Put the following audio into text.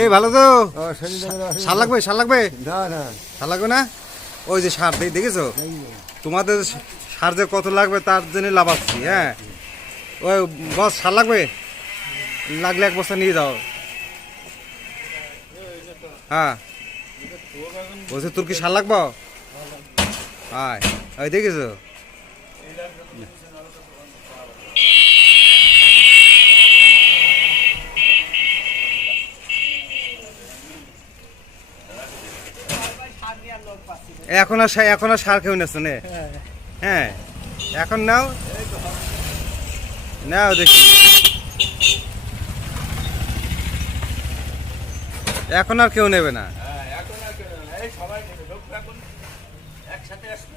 এই ভালো তো? সার লাগবে, সার লাগবে? সার লাগবে না? ওই যে সার দেখেছো তোমাদের সার যে কত লাগবে তার জন্য লাভাচ্ছি। হ্যাঁ ওই বস সার লাগবে, লাগলে এক বস্তা নিয়ে যাও। হ্যাঁ বলছে তোর কি সার লাগবো? হ্যাঁ ওই দেখেছো এখন আর সার খেয়ে নেছো নে। হ্যাঁ এখন নাও নাও দেখি, এখন আর কেউ নেবে না। এখন আর কেউ নেবে না, এই সবাই নেবে, লোক এখন একসাথে আসবে।